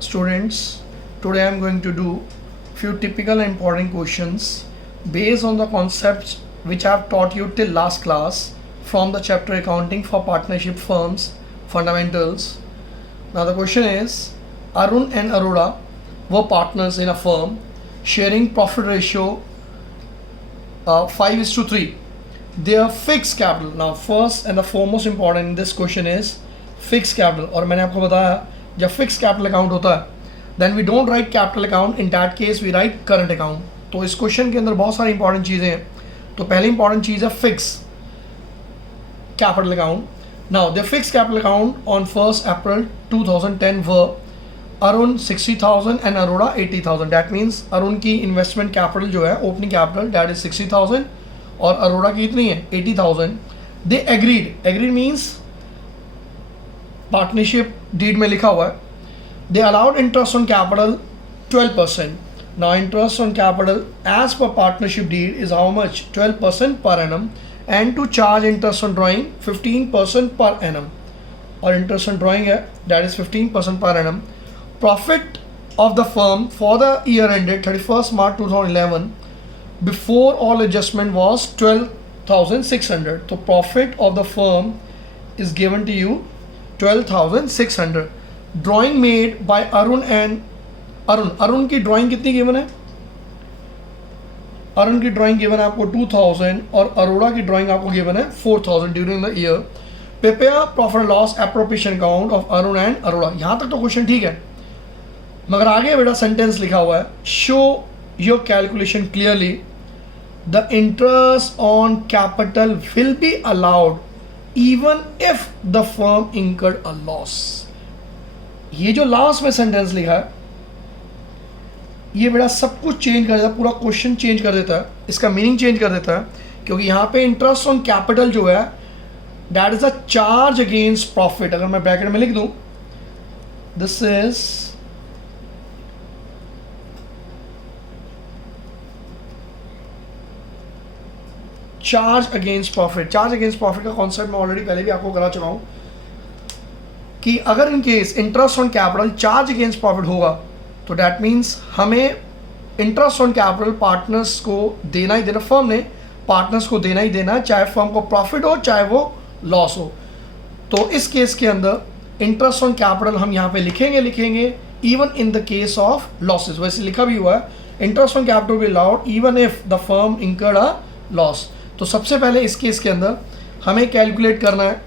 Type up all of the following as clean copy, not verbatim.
Students, today I am going to do few typical and important questions based on the concepts which I have taught you till last class from the chapter Accounting for Partnership Firms Fundamentals. Now the question is, Arun and Arora were partners in a firm sharing profit ratio 5:3. Their fixed capital, now first and the foremost important in this question is fixed capital. और मैंने आपको बताया जब fix capital account होता है then we don't write capital account, in that case we write current account. तो इस question के अंदर बहुत सारी इंपॉर्टेंट चीज़ें हैं. तो पहली इंपॉर्टेंट चीज़ है fix capital account. Now the fix capital account on 1 April 2010 were Arun 60,000 and Arora 80,000. That means Arun की इन्वेस्टमेंट कैपिटल जो है ओपनिंग कैपिटल दैट इज 60,000 और अरोड़ा की कितनी है 80,000. They agreed means partnership deed में लिखा हुआ है. They allowed interest on capital 12%. Now interest on capital as per partnership deed is how much 12% per annum and to charge interest on drawing 15% per annum. और interest on drawing है that is 15% per annum. Profit of the firm for the year ended 31 March 2011 before all adjustment was 12,600. तो profit of the firm is given to you 12,600. Drawing made by Arun and Arun की drawing कितनी given है? अरुण की drawing given है आपको 2,000 और अरोड़ा की drawing आपको गिवन है 4,000 during the year. Prepare profit and loss appropriation account of Arun and Arora. यहाँ तक तो क्वेश्चन ठीक है, मगर आगे बेटा सेंटेंस लिखा हुआ है show your calculation clearly the interest on capital will be allowed even if the firm incurred a loss. ये जो लास्ट में सेंटेंस लिखा है ये बेटा सब कुछ चेंज कर देता है, पूरा क्वेश्चन चेंज कर देता है, इसका मीनिंग चेंज कर देता है. क्योंकि यहाँ पे इंटरेस्ट ऑन कैपिटल जो है that is a charge against profit. अगर मैं ब्रैकेट में लिख दूं this is charge against profit. Charge against profit का कॉन्सेप्ट मैं ऑलरेडी पहले भी आपको करा चुका हूं कि अगर in case interest on capital charge against profit होगा तो दैट मीन्स हमें इंटरेस्ट ऑन कैपिटल पार्टनर्स को देना ही देना, फर्म ने पार्टनर्स को देना ही देना, चाहे फर्म को प्रॉफिट हो चाहे वो लॉस हो. तो इस केस के अंदर इंटरेस्ट ऑन कैपिटल हम यहाँ पे लिखेंगे even in the case of losses. वैसे लिखा भी हुआ है interest on capital will allowed even if the firm incurred a loss. तो सबसे पहले इस केस के अंदर हमें कैलकुलेट करना है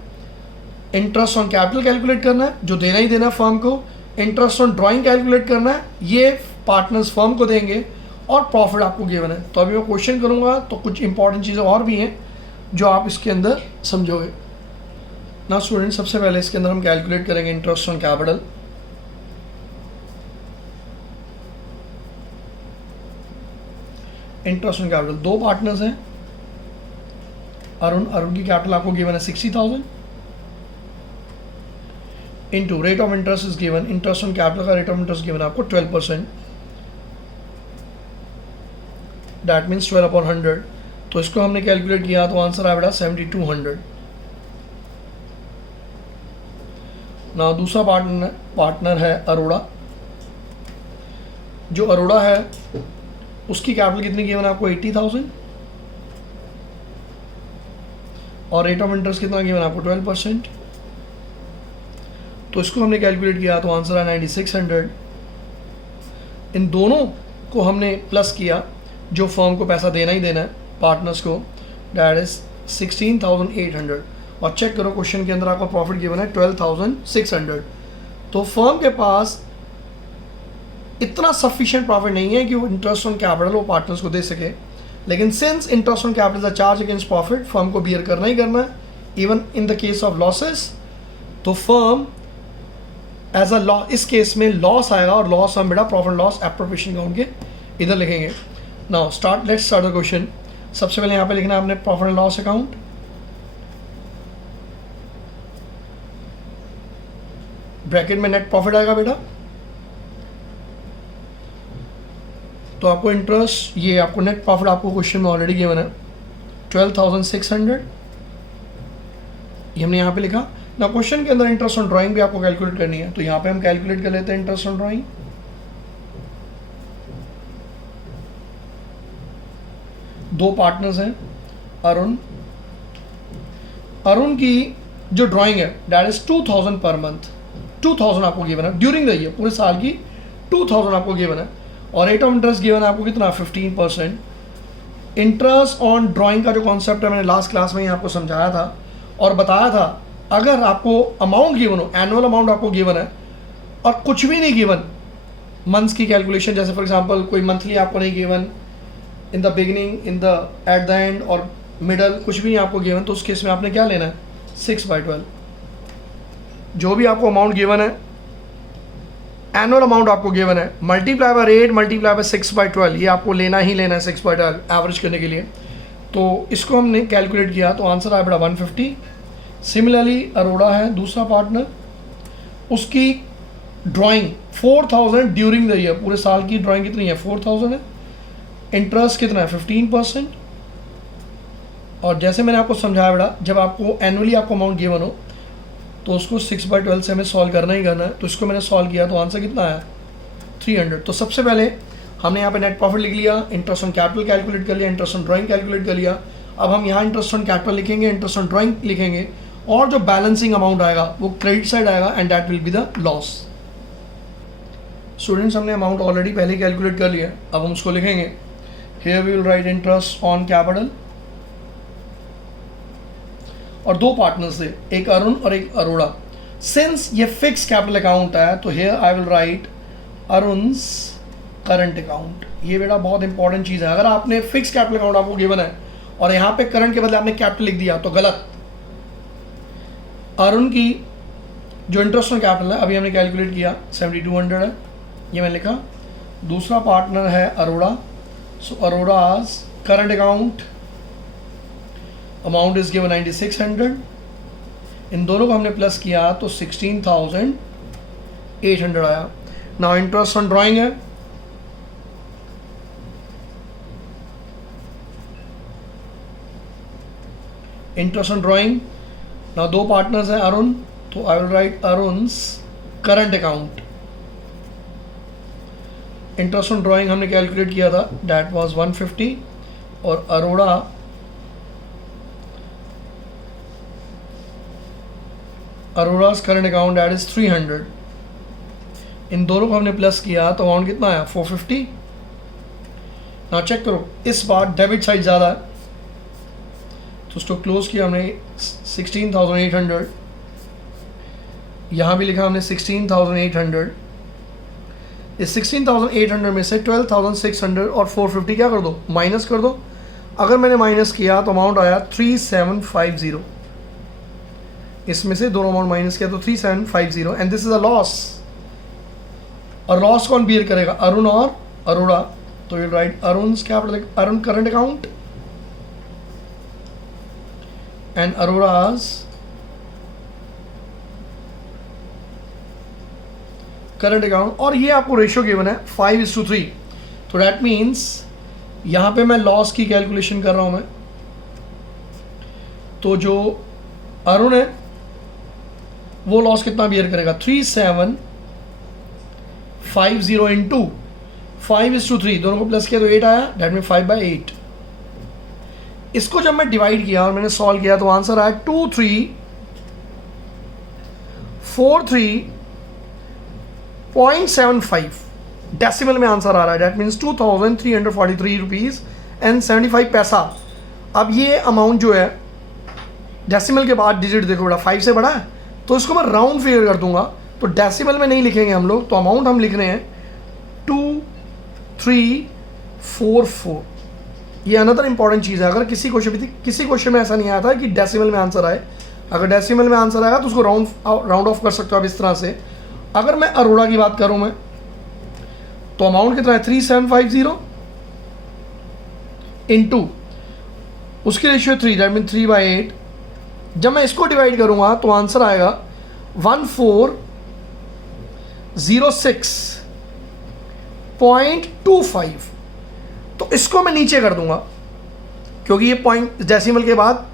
इंटरेस्ट ऑन कैपिटल कैलकुलेट करना है जो देना ही देना है फर्म को. इंटरेस्ट ऑन ड्राइंग कैलकुलेट करना है, ये पार्टनर्स फर्म को देंगे और प्रॉफिट आपको गिवन है. तो अभी मैं क्वेश्चन करूंगा तो कुछ इंपॉर्टेंट चीज़ें और भी हैं जो आप इसके अंदर समझोगे. ना स्टूडेंट सबसे पहले इसके अंदर हम कैलकुलेट करेंगे interest on capital. Interest on capital दो पार्टनर्स हैं अरुण की कैपिटल आपको गिवन है 60,000 into rate of interest is given. Interest on capital का रेट ऑफ इंटरेस्ट गिवन है आपको 12%. That means 12/100. तो इसको हमने कैलकुलेट किया तो आंसर आया बेटा 7,200. ना दूसरा पार्टनर है अरोड़ा. जो अरोड़ा है उसकी कैपिटल कितनी गिवन है आपको 80,000 और रेट ऑफ इंटरेस्ट कितना गिवन आपको 12%. तो इसको हमने कैलकुलेट किया तो आंसर है 9,600. इन दोनों को हमने प्लस किया जो फर्म को पैसा देना ही देना है पार्टनर्स को दैट इज 16,800. और चेक करो क्वेश्चन के अंदर आपको प्रॉफिट गिवन है 12,600. तो फर्म के पास इतना सफिशिएंट प्रॉफिट नहीं है कि वो इंटरेस्ट ऑन कैपिटल वो पार्टनर्स को दे सके. लेकिन since interest on capital the charge against profit firm को बियर करना ही करना है even in the case of losses. तो फर्म एज अ लॉस, इस केस में लॉस आएगा और लॉस हम बेटा प्रॉफिट लॉस एप्रोप्रिएशन अकाउंट के इधर लिखेंगे. Now let's start the question. सबसे पहले यहाँ पे लिखना है आपने profit and loss account. Bracket में नेट प्रॉफिट आएगा बेटा. तो आपको इंटरेस्ट ये आपको नेट प्रॉफिट आपको क्वेश्चन में ऑलरेडी गिवन है 12,600. ये हमने यहाँ पे लिखा. ना क्वेश्चन के अंदर इंटरेस्ट ऑन ड्राइंग भी आपको कैलकुलेट करनी है, तो यहाँ पे हम कैलकुलेट कर लेते हैं इंटरेस्ट ऑन ड्राइंग। दो पार्टनर्स हैं, अरुण की जो ड्राइंग है दैट इज 2000 पर मंथ, 2000 आपको गिवन है ड्यूरिंग द ईयर, पूरे साल की 2000 आपको गिवन है, और रेट ऑफ इंटरेस्ट गिवन है आपको कितना 15%। इंटरेस्ट ऑन ड्राइंग का जो कॉन्सेप्ट है मैंने लास्ट क्लास में ही आपको समझाया था और बताया था, अगर आपको अमाउंट गिवन हो, एनुअल अमाउंट आपको गिवन है और कुछ भी नहीं गिवन, मंथ्स की कैलकुलेशन, जैसे फॉर एग्जांपल कोई मंथली आपको नहीं given in the beginning, in the at the end और मिडल, कुछ भी नहीं आपको गिवन, तो उस केस में आपने क्या लेना है 6/12। जो भी आपको अमाउंट गिवन है, एनुअल अमाउंट आपको गिवन है, multiply by rate multiply by 6/12, ये आपको लेना ही लेना है 6/12 एवरेज करने के लिए। तो इसको हमने कैलकुलेट किया तो आंसर आया बेटा 150। सिमिलरली अरोड़ा है दूसरा पार्टनर, उसकी ड्राइंग 4000 ड्यूरिंग द ईयर, पूरे साल की ड्राइंग कितनी है 4000 है, इंटरेस्ट कितना है 15%। और जैसे मैंने आपको समझाया बेटा, जब आपको एनुअली आपको अमाउंट गिवन हो तो उसको 6/12 से हमें सॉल्व करना ही करना है। तो इसको मैंने सॉल्व किया तो आंसर कितना आया 300। तो सबसे पहले हमने यहाँ पे नेट प्रॉफिट लिख लिया, इंटरेस्ट ऑन कैपिटल कैलकुलेट कर लिया, इंटरेस्ट ऑन ड्राइंग कैलकुलेट कर लिया। अब हम यहाँ इंटरेस्ट ऑन कैपिटल लिखेंगे, इंटरेस्ट ऑन ड्राइंग लिखेंगे, और जो बैलेंसिंग अमाउंट आएगा वो क्रेडिट साइड आएगा and that will be the loss. Students, हमने अमाउंट ऑलरेडी पहले कैलकुलेट कर लिया, अब हम उसको लिखेंगे। Here we will write interest on capital, और दो पार्टनर्स थे, एक अरुण और एक अरोड़ा। सिंस ये फिक्स कैपिटल अकाउंट है तो here I will write Arun's current account. ये बेटा बहुत इंपॉर्टेंट चीज़ है, अगर आपने फिक्स कैपिटल अकाउंट आपको गिवन है और यहाँ पे करंट के बदले आपने कैपिटल लिख दिया तो गलत। अरुण की जो इंटरेस्ट ऑन कैपिटल है अभी हमने कैलकुलेट किया 7200 है, ये मैंने लिखा। दूसरा पार्टनर है Arora, so Arora's current account amount is given 9600। इन दोनों को हमने प्लस किया तो 16800 आया। नाउ इंटरेस्ट ऑन ड्राइंग है, इंटरेस्ट ऑन ड्राइंग। नाउ दो पार्टनर्स हैं अरुण, तो I will write Arun's current account. Interest on drawing हमने कैलकुलेट किया था, दैट वाज 150, और Arora's current account that is 300। इन दोनों को हमने प्लस किया तो अमाउंट कितना आया 450। ना चेक करो, इस बार डेबिट साइड ज़्यादा है तो उसको क्लोज किया हमने 16,800, यहाँ भी लिखा हमने 16,800। इस 16,800 में से 12,600 और 450 क्या कर दो, माइनस कर दो। अगर मैंने माइनस किया तो अमाउंट आया 3750। इसमें से दोनों अमाउंट माइनस किया तो 3750 and this is a loss. और लॉस कौन बियर करेगा, अरुण और अरोड़ा। तो you right अरुण's capital, Arun current account and अरोड़ा's current account. और ये आपको रेशियो गिवन है 5:3। तो दैट मीन्स यहाँ पे मैं लॉस की कैलकुलेशन कर रहा हूँ मैं, तो जो अरुण है वो लॉस कितना बियर करेगा 3750 इंटू 5:3, दोनों को प्लस किया तो 8 आया, दैट मीन 5/8। इसको जब मैं डिवाइड किया और मैंने सॉल्व किया तो आंसर आया 2343.75 डेसिमल में आंसर आ रहा है, दैट मीन्स 2343 रुपीज़ एंड 75 पैसा। अब ये अमाउंट जो है डेसिमल के बाद डिजिट देखो बेटा 5 से बड़ा है तो इसको मैं राउंड फिगर कर दूंगा, तो डेसिमल में नहीं लिखेंगे हम लोग, तो अमाउंट हम लिख रहे हैं 2344। ये अनदर इंपॉर्टेंट चीज़ है, अगर किसी क्वेश्चन में ऐसा नहीं आया था कि डेसिमल में आंसर आए, अगर डेसिमल में आंसर आएगा तो उसको राउंड ऑफ कर सकते हो आप इस तरह से। अगर मैं अरोड़ा की बात करूं मैं, तो अमाउंट कितना है 3750 इंटू उसकी रेशियो 3, दैट मीन 3/8। जब मैं इसको डिवाइड करूंगा तो आंसर आएगा 1406.25। तो इसको मैं नीचे कर दूंगा क्योंकि ये पॉइंट डेसिमल के बाद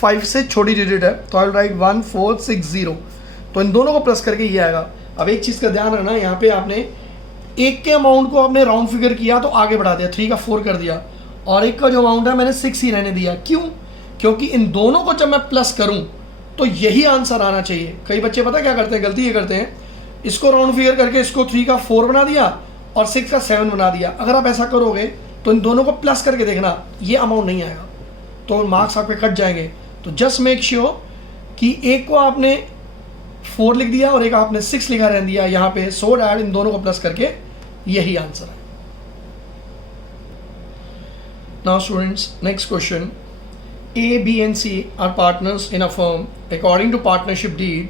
5 से छोटी डिजिट है, तो आई राइट 1460, तो इन दोनों को प्लस करके ये आएगा। अब एक चीज़ का ध्यान रखना, यहाँ पे आपने एक के अमाउंट को आपने राउंड फिगर किया तो आगे बढ़ा दिया, 3 का 4 कर दिया, और एक का जो अमाउंट है मैंने 6 ही रहने दिया। क्यों? क्योंकि इन दोनों को जब मैं प्लस करूं तो यही आंसर आना चाहिए। कई बच्चे पता क्या करते हैं, गलती ये करते हैं, इसको राउंड फिगर करके इसको 3 का 4 बना दिया और 6 का 7 बना दिया। अगर आप ऐसा करोगे तो इन दोनों को प्लस करके देखना, ये अमाउंट नहीं आएगा, तो मार्क्स आपके कट जाएंगे। तो जस्ट मेक श्योर कि एक को आपने 4 लिख दिया और एक आपने 6 लिखा रहने दिया यहाँ पे, सो डैट इन दोनों को प्लस करके यही आंसर है। Now students, next question, A, B and C are partners in a firm. According to partnership deed,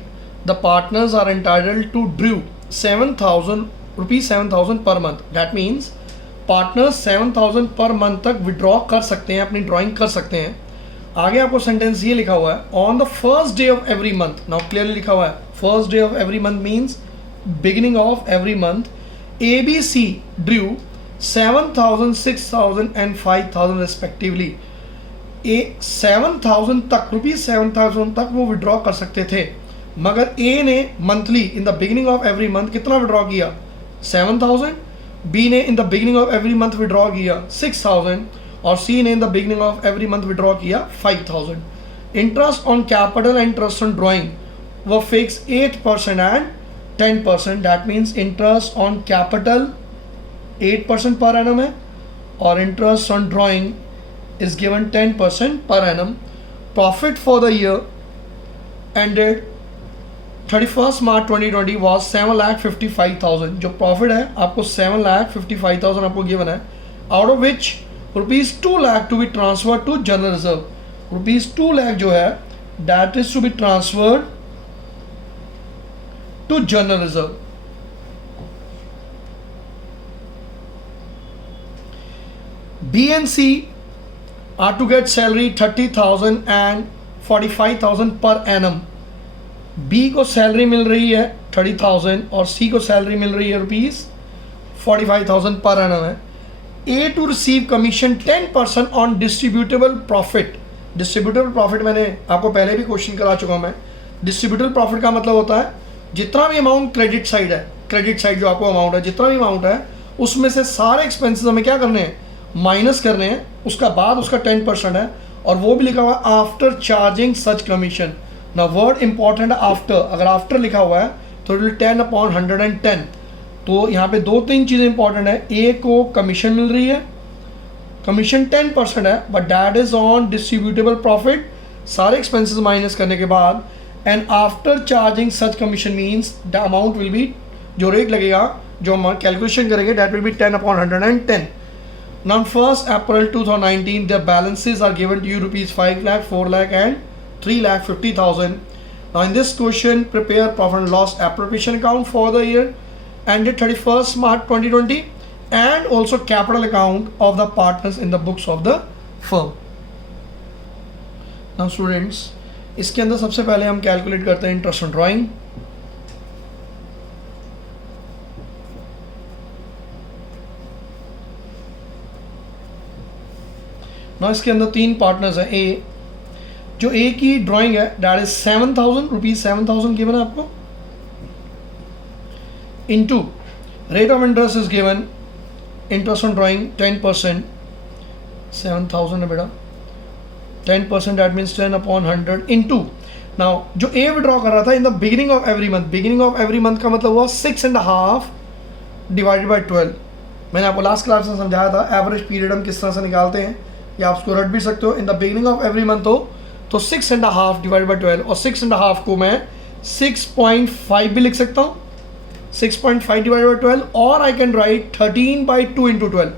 the partners are entitled to draw 7,000 per month. That means partners 7,000 per month तक withdraw कर सकते हैं, अपनी drawing कर सकते हैं। आगे आपको सेंटेंस ये लिखा हुआ है, on the first day of every month. Now clearly लिखा हुआ है first day of every month means beginning of every month. ABC drew 7,000, 6,000 and 5,000 respectively. 7,000 तक, ₹7,000 तक वो विड्रॉ कर सकते थे, मगर ए ने monthly in the beginning of every month कितना विड्रॉ किया? 7,000। बी ने in the beginning of every month withdraw किया 6,000 और सी ने in the beginning of every month withdraw किया 5,000। Interest on capital and interest on drawing वो fix 8% and 10%। That means interest on capital 8% per annum है और interest on drawing is given 10% per annum. Profit for the year ended 31st March 2020 was 7,55,000। जो profit है आपको 7,55,000 आपको given है, out of which ₹2 lakh to be transfer to general reserve. ₹2 lakh जो है that is to be transferred to general reserve. B and C are to get salary 30,000 and 45,000 per annum। B को salary मिल रही है 30,000 और C को salary मिल रही है ₹45,000 पर annum है। A to receive commission 10% on distributable profit। Distributable profit मैंने आपको पहले भी क्वेश्चन करा चुका हूँ मैं। डिस्ट्रीब्यूटेबल प्रॉफिट का मतलब होता है जितना भी अमाउंट क्रेडिट साइड है, क्रेडिट साइड जो आपको अमाउंट है, जितना भी अमाउंट है उसमें से सारे एक्सपेंसेस हमें क्या करने हैं, माइनस करने हैं, उसका बाद उसका 10% है, और वो भी लिखा हुआ है आफ्टर चार्जिंग सच कमीशन। ना वर्ड इंपॉर्टेंट है आफ्टर, अगर आफ्टर लिखा हुआ है तो इट विल 10/110। तो यहाँ पे 2-3 चीज़ें इंपॉर्टेंट है। ए को कमीशन मिल रही है, कमीशन 10% है, but that is on distributable profit, सारे एक्सपेंसेस माइनस करने के बाद, and after charging such commission means the amount will be, जो रेट लगेगा जो हम कैलकुलेशन करेंगे that will be 10/110। Now, 1st April 2019, the balances are given to you ₹5 lakh, 4 lakh and 3,50,000. Now, in this question, prepare profit and loss appropriation account for the year ended 31st March 2020 and also capital account of the partners in the books of the firm. Now, students, इसके अंदर सबसे पहले हम calculate करते हैं interest on drawing. ना इसके अंदर 3 पार्टनर्स हैं। ए, जो ए की ड्राइंग है दैट इज 7,000 गिवन है आपको, into rate of interest is given, interest on drawing 10%, 7,000 है बेटा, 10% दैट मीन्स 10/100 इनटू, नाउ जो ए विड्रॉ कर रहा था इन the beginning of every month, beginning of every month का मतलब हुआ 6.5 डिवाइडेड बाई 12। मैंने आपको लास्ट क्लास में समझाया था एवरेज पीरियड हम किस तरह से निकालते हैं, या आप उसको रट भी सकते हो। इन the beginning of every month हो तो 6.5 डिवाइड बाई 12, और 6.5 को मैं 6.5 भी लिख सकता हूँ, 6.5 डिवाइड बाई 12, और आई कैन राइट 13/2 इंटू 12,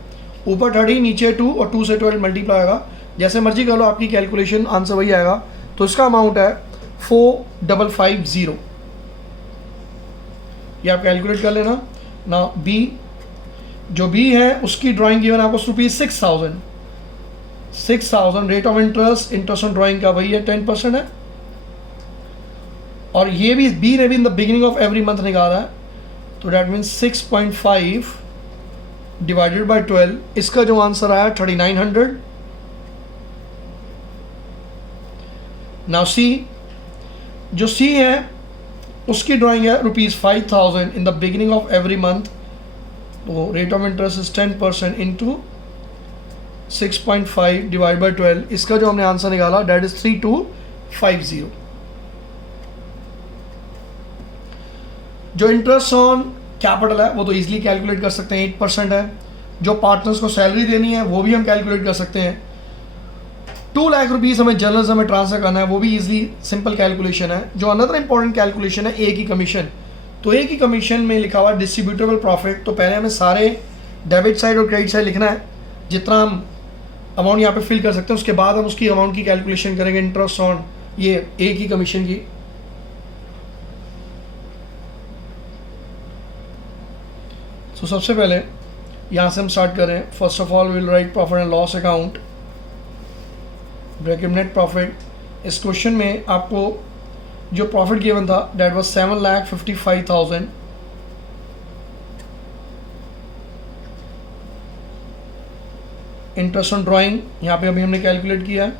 ऊपर 30 नीचे 2 और 2 से 12 मल्टीप्लाई आएगा, जैसे मर्जी कर लो आपकी कैलकुलेशन, आंसर वही आएगा। तो इसका अमाउंट है 4,550, ये आप कैलकुलेट कर लेना ना। बी, जो बी है उसकी ड्राइंग गिवन आपको ₹6,000, 6,000 rate of interest, interest on drawing का वही है 10% है, और ये भी बी ने भी इन the beginning of every month निकाला है, तो दैट मीन्स 6.5 डिवाइडेड बाई 12, इसका जो आंसर आया 3,900। नाउ सी, जो सी है उसकी ड्राइंग है ₹5,000 in the beginning of every month. तो rate of interest is 10% into 6.5 divide by 12। इसका जो हमने आंसर निकाला डेट इज 3250। जो इंटरेस्ट ऑन कैपिटल है वो तो इजीली कैलकुलेट कर सकते हैं, 8% है। जो पार्टनर्स को सैलरी देनी है वो भी हम कैलकुलेट कर सकते हैं। 2 लाख रुपीज़ हमें जर्नल्स में ट्रांसफर करना है, वो भी इजीली सिंपल कैलकुलेशन है। जो अनदर इंपॉर्टेंट कैलकुलेशन है ए की कमीशन। तो ए की कमीशन में लिखा हुआ डिस्ट्रीब्यूटेबल प्रॉफिट। तो पहले हमें सारे डेबिट साइड और क्रेडिट साइड लिखना है, जितना हम अमाउंट यहाँ पे फिल कर सकते हैं। उसके बाद हम उसकी अमाउंट की कैलकुलेशन करेंगे इंटरेस्ट ऑन ये ए की कमीशन की। तो सबसे पहले यहाँ से हम स्टार्ट करें। First of all will write profit and loss account, bracket net profit. इस क्वेश्चन में आपको जो प्रॉफिट गिवन था that was 7,55,000। Interest on drawing यहाँ पे अभी हमने कैलकुलेट किया है।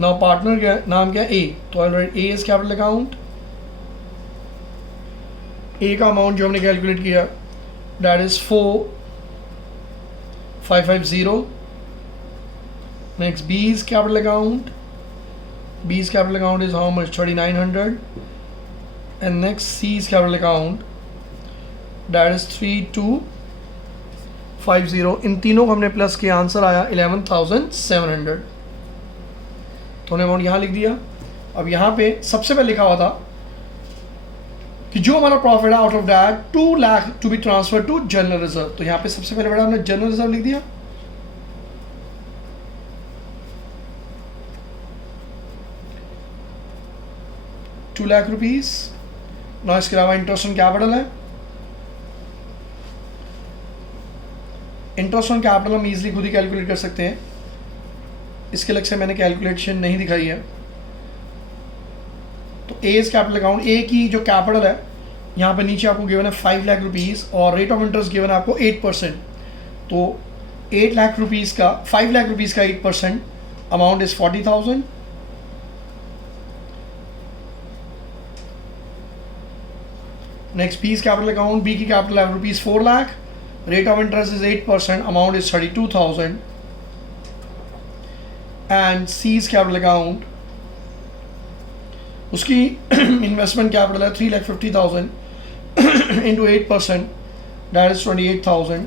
नाउ पार्टनर क्या है, नाम क्या है ए, तो I write A is capital account. A का अमाउंट जो हमने कैलकुलेट किया that is 4,550। Next B is capital account, B is capital account is how much 3,900। And next C is capital account that is 3,250। इन तीनों को हमने plus किया, answer आया 11,700। तो हमने अमाउंट यहाँ लिख दिया। अब यहाँ पे सबसे पहले लिखा हुआ था कि जो हमारा प्रॉफिट है out of that 2 lakh to be transfer to general reserve. तो यहाँ पे सबसे पहले बड़ा हमने जनरल रिजर्व लिख दिया। ₹2 लाख। ना इसके अलावा इंटरेस्ट ऑन कैपिटल है। इंटरेस्ट ऑन कैपिटल हम इजीली खुद ही कैलकुलेट कर सकते हैं, इसके अलग से मैंने कैलकुलेशन नहीं दिखाई है। तो ए इज कैपिटल अकाउंट, ए की जो कैपिटल है यहाँ पे नीचे आपको गिवन है 5 लाख रुपीज़ और रेट ऑफ इंटरेस्ट गिवन है आपको 8%। तो 8 लाख रुपीज़ का 5 लाख रुपीज़ का 8% amount is 40,000। Next B is capital account, B की कैपिटल है ₹4 lakh, rate of interest is 8%, amount is 32,000। And C is capital account, उसकी इन्वेस्टमेंट कैपिटल है 3,50,000 इंटू 8% दैट इज 28,000।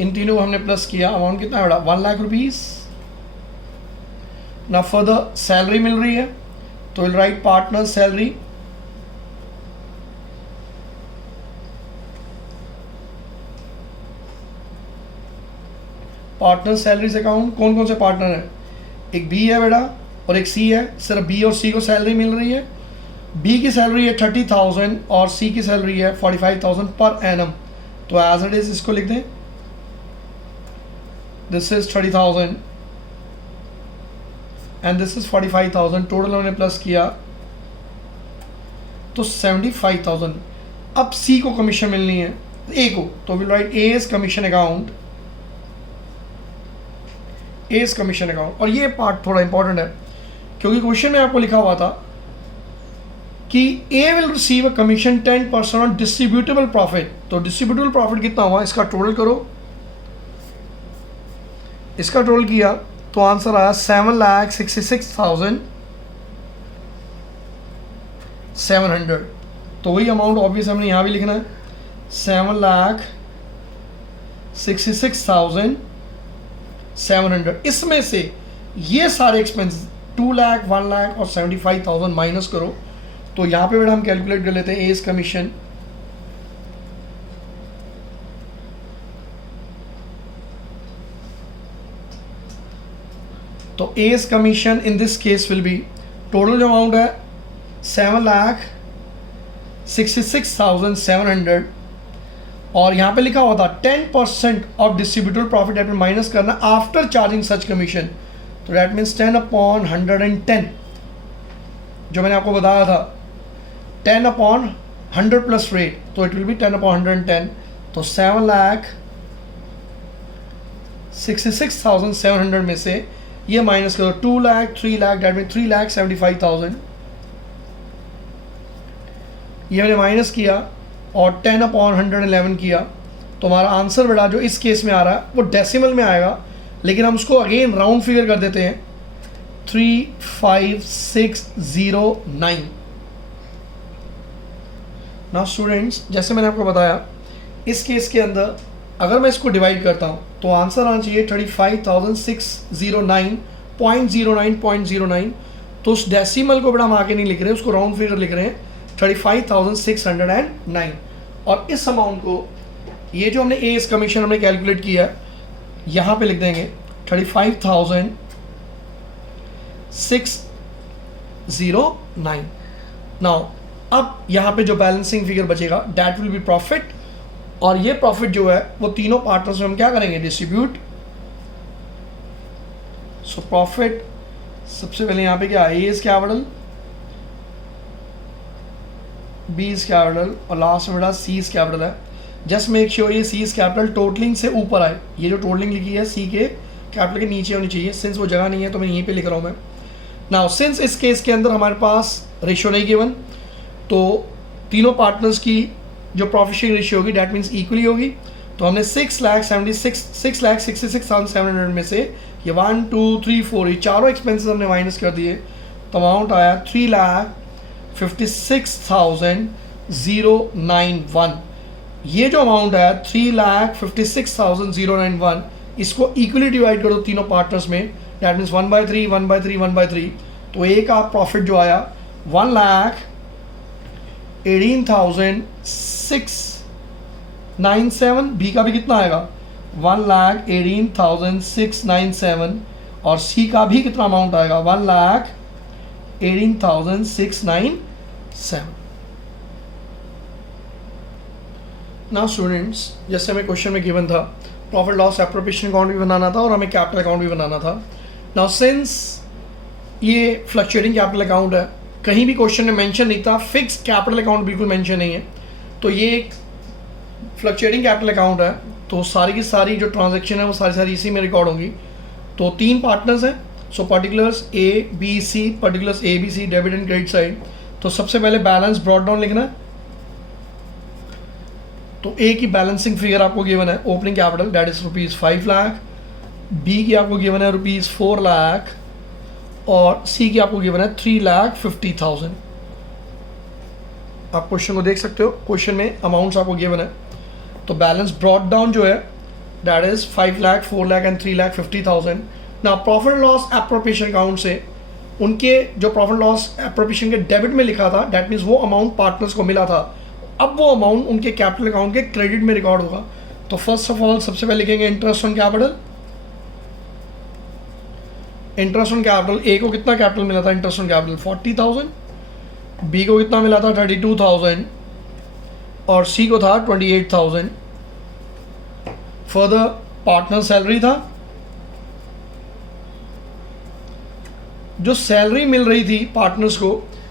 इन तीनों को हमने प्लस किया, अमाउंट कितना बड़ा 1 लाख रुपीज़। ना फर्दर सैलरी मिल रही है तो will write partner salary. Partner salaries account, कौन कौन से पार्टनर है, एक बी है बेटा और एक सी है। सिर्फ बी और सी को सैलरी मिल रही है। बी की सैलरी है 30,000 और सी की सैलरी है 45,000 पर एनम। तो एज इट इज इसको लिख दें, this is 30,000 and this is 45,000। Total हमने प्लस किया तो 75,000। अब सी को कमीशन मिलनी है ए को, तो will write A is commission account, A is commission account. और ये पार्ट थोड़ा इंपॉर्टेंट है क्योंकि क्वेश्चन में आपको लिखा हुआ था कि A will receive a commission 10% on distributable profit. तो डिस्ट्रीब्यूटेबल प्रॉफिट कितना हुआ, इसका टोटल करो। इसका टोटल किया तो आंसर आया 7,66,700। तो वही अमाउंट ऑब्वियस हमने यहाँ भी लिखना है, 7,66,700। इसमें से ये सारे एक्सपेंस 2 लाख, 1 लाख और 75,000 माइनस करो। तो यहाँ पे बेटा हम कैलकुलेट कर लेते हैं ए इज कमीशन। तो A is commission in this case will be, total जो अमाउंट है 7,66,700 और यहाँ पे लिखा हुआ था 10% of distributable profit that minus करना आफ्टर चार्जिंग सच कमीशन। तो दैट मीन्स 10/110 जो मैंने आपको बताया था 10/100 प्लस रेट, तो इट विल बी 10/110। तो 7,66,700 66,700 में से ये माइनस करो 2 लाख 3 लाख, डेट मीन 3,75,000 ये मैंने माइनस किया और 10/111 किया, तो हमारा आंसर बेटा जो इस केस में आ रहा है वो डेसिमल में आएगा, लेकिन हम उसको अगेन राउंड फिगर कर देते हैं 35609। नाउ स्टूडेंट्स, जैसे मैंने आपको बताया इस केस के अंदर अगर मैं इसको डिवाइड करता हूँ तो आंसर आना चाहिए 35,609.09. तो उस डेसिमल को बेटा हम आगे नहीं लिख रहे, उसको राउंड फिगर लिख रहे हैं 35,609। और इस अमाउंट को ये जो हमने एज कमीशन हमने कैलकुलेट किया है यहाँ पे लिख देंगे 35,609। नाउ अब यहाँ पे जो बैलेंसिंग फिगर बचेगा दैट विल बी प्रॉफिट, और ये प्रॉफिट जो है वो तीनों पार्टनर्स में हम क्या करेंगे, डिस्ट्रीब्यूट। सो प्रॉफिट सबसे पहले यहाँ पे क्या है, A is capital, B is capital और लास्ट में बेटा सी इज कैपिटल है। जस्ट मेक श्योर ये सी इज कैपिटल टोटलिंग से ऊपर आए, ये जो टोटलिंग लिखी है सी के कैपिटल के नीचे होनी चाहिए, सिंस वो जगह नहीं है तो मैं यहीं पे लिख रहा हूँ मैं। नाउ सिंस इस केस के अंदर हमारे पास रेशियो नहीं गिवन, तो तीनों पार्टनर्स की जो प्रॉफिट शेयरिंग रेशियो होगी डैट मीन्स इक्वली होगी। तो हमने 6,66,700 में से ये 1 2 3 4 ये चारों एक्सपेंसेस हमने माइनस कर दिए, तो अमाउंट आया 3,56,091। ये जो अमाउंट है 3,56,091 इसको इक्वली डिवाइड कर दो तीनों पार्टनर्स में, डैट मीन्स 1/3 1/3 1/3। तो एक आप प्रॉफिट जो आया 1,18,697, बी का भी कितना आएगा 1,18,697 और सी का भी कितना अमाउंट आएगा 1,18,697। नाउ स्टूडेंट्स, जैसे हमें क्वेश्चन में गिवन था प्रॉफिट लॉस एप्रोप्रिएशन अकाउंट भी बनाना था और हमें कैपिटल अकाउंट भी बनाना था। नाउ सिंस ये फ्लक्चुएटिंग कैपिटल अकाउंट है, कहीं भी क्वेश्चन में मेंशन नहीं था, फिक्स कैपिटल अकाउंट बिल्कुल मेंशन नहीं है, तो ये एक फ्लक्चुएटिंग कैपिटल अकाउंट है, तो सारी की सारी जो ट्रांजैक्शन है वो सारी इसी में रिकॉर्ड होंगी। तो 3 पार्टनर्स हैं, so particulars A B C, particulars A B C debit and credit side. तो सबसे पहले बैलेंस ब्रॉट डाउन लिखना है, तो ए की बैलेंसिंग फिगर आपको गिवन है opening capital that is ₹5 lakh, B की आपको गिवन है ₹4 लाख और सी की आपको गिवन है 3,50,000। आप क्वेश्चन को देख सकते हो, क्वेश्चन में अमाउंट्स आपको गिवन है। तो बैलेंस ब्रॉट डाउन जो है that is 5 lakh 4 lakh and 3,50,000। ना प्रॉफिट लॉस एप्रोप्रिएशन अकाउंट से उनके जो प्रॉफिट लॉस एप्रोप्रिएशन के डेबिट में लिखा था दैट मीन्स वो अमाउंट पार्टनर्स को मिला था, अब वो अमाउंट उनके कैपिटल अकाउंट के क्रेडिट में रिकॉर्ड होगा। तो फर्स्ट ऑफ ऑल सबसे पहले लिखेंगे interest on capital. Interest on capital, A को कितना कैपिटल मिला था इंटरेस्ट ऑन कैपिटल 40,000, बी को कितना मिला था 32,000 और सी को था 28,000। फर्दर पार्टनर सैलरी था, जो सैलरी मिल रही थी पार्टनर्स को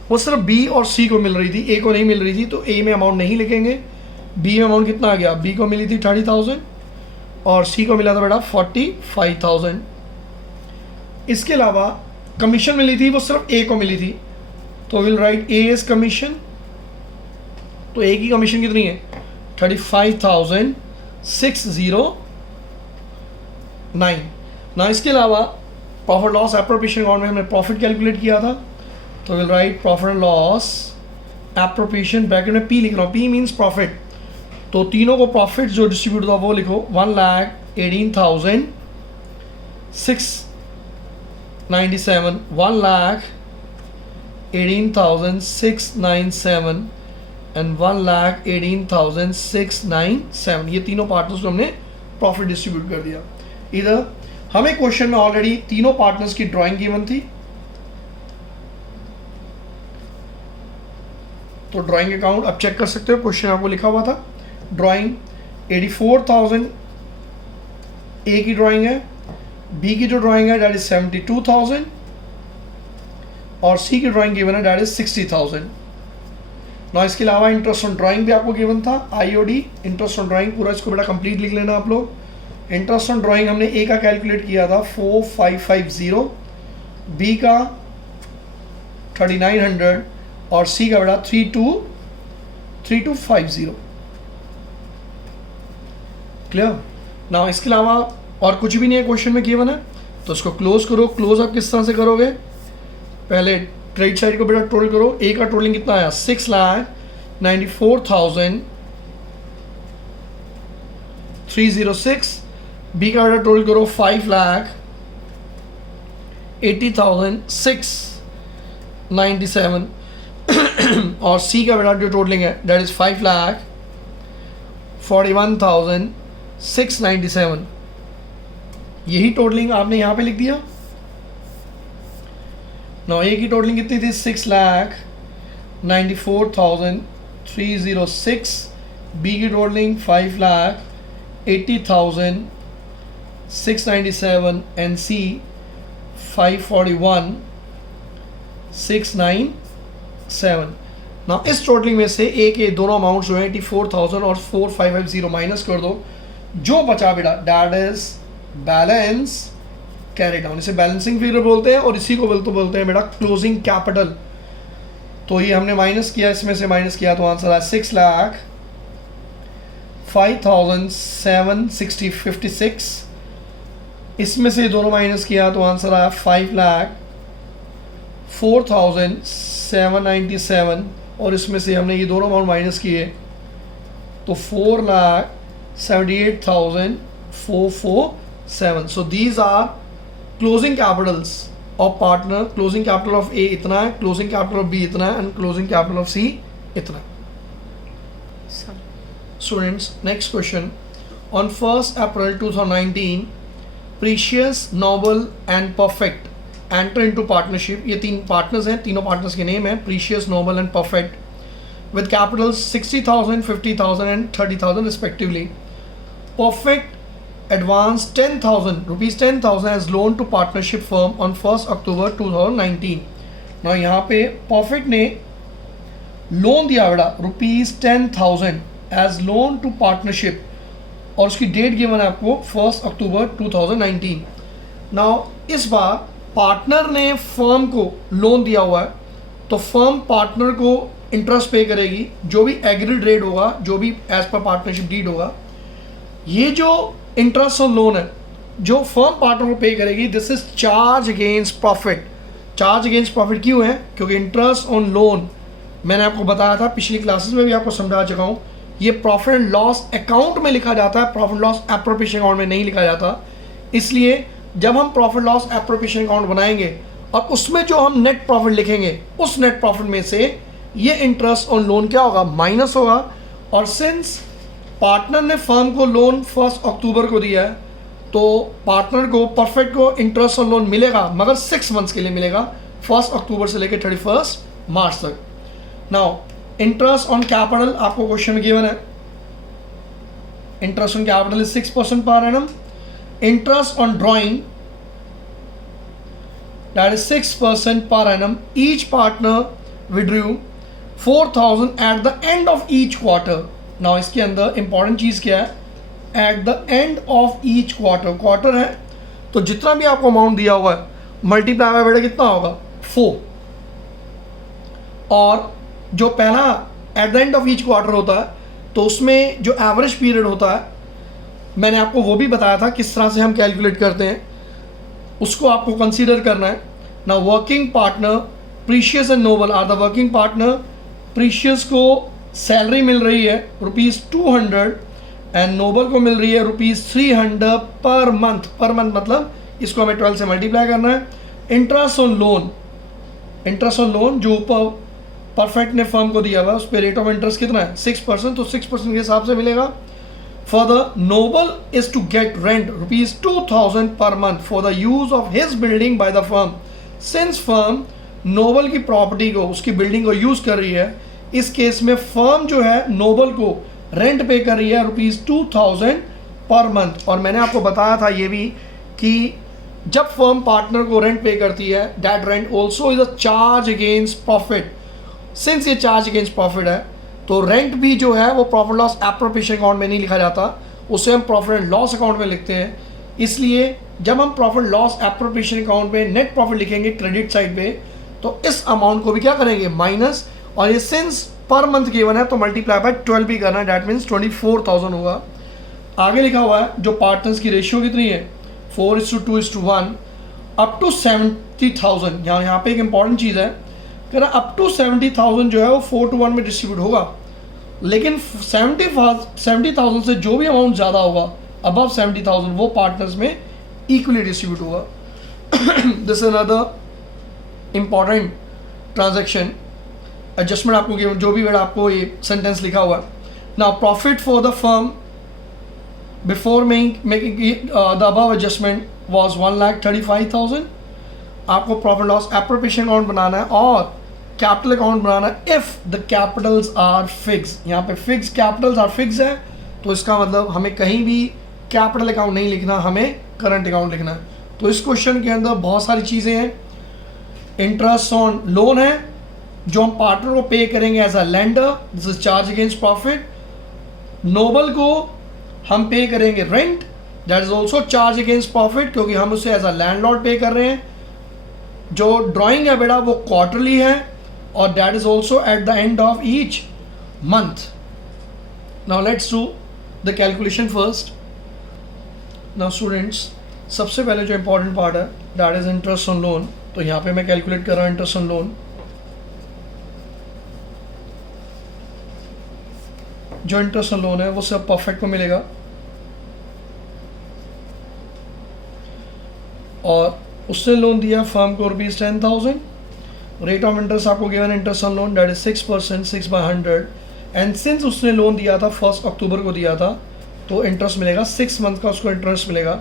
वो सिर्फ बी और सी को मिल रही थी, ए को नहीं मिल रही थी, तो ए में अमाउंट नहीं लिखेंगे। बी में अमाउंट कितना आ गया, बी को मिली थी 30,000 और सी को मिला था बेटा 45,000। इसके अलावा कमीशन मिली थी वो सिर्फ ए को मिली थी, तो will write A is commission. तो ए की कमीशन कितनी है 35,609 ना। इसके अलावा प्रॉफिट लॉस एप्रोप्रिएशन अकाउंट में हमने प्रॉफिट कैलकुलेट किया था, तो will write profit loss appropriation bracket में पी लिख रहा हूँ, पी मीन्स प्रॉफिट। तो तीनों को प्रॉफिट जो डिस्ट्रीब्यूट हुआ वो लिखो 1,18,697, 1,18,697 एंड 1,18,697। ये तीनों पार्टनर्स को हमने प्रॉफिट डिस्ट्रीब्यूट कर दिया। इधर हमें क्वेश्चन में ऑलरेडी तीनों पार्टनर्स की ड्राइंग गिवन थी, तो ड्राइंग अकाउंट अब चेक कर सकते हो, क्वेश्चन आपको लिखा हुआ था ड्राइंग 84,000 ए की ड्राइंग है, बी की जो ड्राइंग है दैट इज 72,000 और सी की ड्राइंग गिवन है दैट इज 60,000। ना इसके अलावा इंटरेस्ट ऑन ड्राइंग भी आपको गिवन था, आईओडी इंटरेस्ट ऑन ड्राइंग, पूरा इसको बड़ा कंप्लीट लिख लेना आप लोग। इंटरेस्ट ऑन ड्राइंग हमने ए का कैलकुलेट किया था 4550, बी का 3900 और सी का बेटा 3250। क्लियर। नाउ इसके अलावा और कुछ भी नहीं है क्वेश्चन में गिवन है, तो इसको क्लोज करो। क्लोज आप किस तरह से करोगे, पहले क्रेडिट साइड को बेटा टोटल करो। ए का टोटलिंग कितना आया 6,94,306, बी का बेटा टोटल करो 5,80,697 और सी का बेटा जो टोटलिंग है दैट इज 5,41,697। यही टोटलिंग आपने यहाँ पे लिख दिया। नौ ए की टोटलिंग कितनी थी 6,94,306, बी की टोटलिंग 5,80,697 एंड सी 541,697। ना इस टोटलिंग में से ए के दोनों अमाउंट जो है 84,000 और 4,550 माइनस कर दो, जो बचा बेटा that is balance carry down. इसे बैलेंसिंग फिगर बोलते हैं और इसी को बोलते हैं बेटा क्लोजिंग कैपिटल। तो ये हमने माइनस किया, इसमें से माइनस किया तो आंसर आया 6,05,760.56। इसमें से दोनों माइनस किया तो आंसर आया 5,04,797 और इसमें से हमने ये दोनों अमाउंट माइनस किए तो 4,78,447। So these are closing capitals of partner. Closing capital of A इतना है, क्लोजिंग कैपिटल ऑफ बी इतना है and closing capital of C इतना है। Students, next question. On 1 April 2019 precious, noble and perfect enter into partnership. ये तीन partners हैं, तीनों पार्टनर्स के नेम है precious, noble and perfect with capitals 60,000, 50,000 एंड 30,000 respectively. Perfect advance 10,000 rupees 10,000 as loan to partnership firm on 1st October 2019। now यहाँ पे perfect ने लोन दिया बेटा rupees 10,000 as loan to partnership और उसकी डेट गिवन है आपको 1 अक्टूबर 2019। नाउ इस बार पार्टनर ने फर्म को लोन दिया हुआ है तो फर्म पार्टनर को इंटरेस्ट पे करेगी, जो भी एग्रीड रेट होगा, जो भी एज पर पार्टनरशिप डीड होगा। ये जो इंटरेस्ट ऑन लोन है जो फर्म पार्टनर को पे करेगी, this is charge against profit. Charge against profit क्यों है? क्योंकि इंटरेस्ट ऑन लोन मैंने आपको बताया था, पिछली क्लासेस में भी आपको समझा चुका हूँ, ये प्रॉफिट एंड लॉस अकाउंट में लिखा जाता है, प्रॉफिट लॉस एप्रोप्रिएशन अकाउंट में नहीं लिखा जाता। इसलिए जब हम प्रॉफिट लॉस एप्रोप्रिएशन अकाउंट बनाएंगे और उसमें जो हम नेट प्रॉफिट लिखेंगे, उस नेट प्रॉफिट में से ये इंटरेस्ट ऑन लोन क्या होगा? माइनस होगा। और सिंस पार्टनर ने फर्म को लोन 1 अक्टूबर को दिया है तो पार्टनर को परफेक्ट को इंटरेस्ट ऑन लोन मिलेगा, मगर 6 मंथ्स के लिए मिलेगा, 1 अक्टूबर से लेकर 31 मार्च तक। नाउ इंटरेस्ट ऑन कैपिटल आपको क्वेश्चन में गिवन है, interest on capital is 6% per annum. Interest on drawing that is 6% per annum. Each partner withdrew 4,000 at the end of each quarter. Now इसके अंदर इंपॉर्टेंट चीज क्या है? At the end of each quarter. Quarter है तो जितना भी आपको अमाउंट दिया हुआ है मल्टीप्लाई बाय बेटा कितना होगा? 4। और जो पहला at the end of each quarter होता है तो उसमें जो एवरेज पीरियड होता है, मैंने आपको वो भी बताया था किस तरह से हम कैलकुलेट करते हैं, उसको आपको कंसीडर करना है। ना working partner Precious and Noble are the working partner. Precious को सैलरी मिल रही है ₹200 एंड नोबल को मिल रही है ₹300 पर मंथ। पर मंथ मतलब इसको हमें 12 से मल्टीप्लाई करना है। Interest on loan, interest on loan जो ऊपर परफेक्ट ने फर्म को दिया हुआ है उस पर रेट ऑफ इंटरेस्ट कितना है? 6%, तो 6% के हिसाब से मिलेगा। For the Noble is to get rent ₹2,000 per month for the use of his building by the firm. Since firm Noble की प्रॉपर्टी को, उसकी बिल्डिंग को यूज कर रही है, इस केस में फर्म जो है नोबल को रेंट पे कर रही है ₹2,000 पर मंथ। और मैंने आपको बताया था ये भी कि जब फर्म पार्टनर को रेंट पे करती है that rent also is a charge against profit. Since ये चार्ज अगेंस्ट प्रॉफिट है तो रेंट भी जो है वो प्रॉफिट लॉस एप्रोप्रिएशन अकाउंट में नहीं लिखा जाता, उसे हम प्रॉफिट एंड लॉस अकाउंट में लिखते हैं। इसलिए जब हम प्रॉफिट लॉस एप्रोप्रिएशन अकाउंट में नेट प्रॉफिट लिखेंगे क्रेडिट साइड पे, तो इस अमाउंट को भी क्या करेंगे माइनस, और ये सिंस पर मंथ गिवन है तो मल्टीप्लाई बाय 12 भी करना है, डैट मीन्स 24,000 होगा। आगे लिखा हुआ है जो पार्टनर्स की रेशियो कितनी है 4:2:1 अप टू 70,000। यहाँ पे एक इंपॉर्टेंट चीज़ है, कह रहा अप टू 70,000 जो है वो 4:1 में डिस्ट्रीब्यूट होगा, लेकिन 70,000 से जो भी अमाउंट ज़्यादा होगा अबव 70,000 वो पार्टनर्स में इक्वली डिस्ट्रीब्यूट होगा। This is another important transaction adjustment आपको गिवन, जो भी वर्ड आपको ये सेंटेंस लिखा हुआ है। Now profit for the firm before making the above adjustment was 1,35,000। आपको प्रॉफिट लॉस एप्रोप्रिएशन अकाउंट बनाना है और कैपिटल अकाउंट बनाना है if the capitals are fix. यहाँ पे फिक्स कैपिटल्स आर फिक्स है, तो इसका मतलब हमें कहीं भी कैपिटल अकाउंट नहीं लिखना, हमें करंट अकाउंट लिखना है। तो इस क्वेश्चन के अंदर बहुत सारी चीज़ें हैं। इंटरेस्ट ऑन लोन है जो हम पार्टनर को पे करेंगे as a lender, this is charge against profit. Noble को हम पे करेंगे rent, that is also charge against profit क्योंकि हम उसे एज अ लैंडलॉर्ड पे कर रहे हैं। जो ड्राइंग है बेटा वो क्वार्टरली है और that is also at the end of each month. Now let's do the calculation first. Now students, सबसे पहले जो इंपॉर्टेंट पार्ट है that is interest on loan. तो यहाँ पे मैं कैलकुलेट कर रहा हूँ इंटरेस्ट ऑन लोन। जो इंटरेस्ट ऑन लोन है वो सब परफेक्ट में मिलेगा और उसने लोन दिया फर्म को ₹10,000। रेट ऑफ इंटरेस्ट आपको given interest on loan that is 6%, 6/100। And since उसने लोन दिया था 1 अक्टूबर को दिया था, तो इंटरेस्ट मिलेगा 6 मंथ का उसको इंटरेस्ट मिलेगा।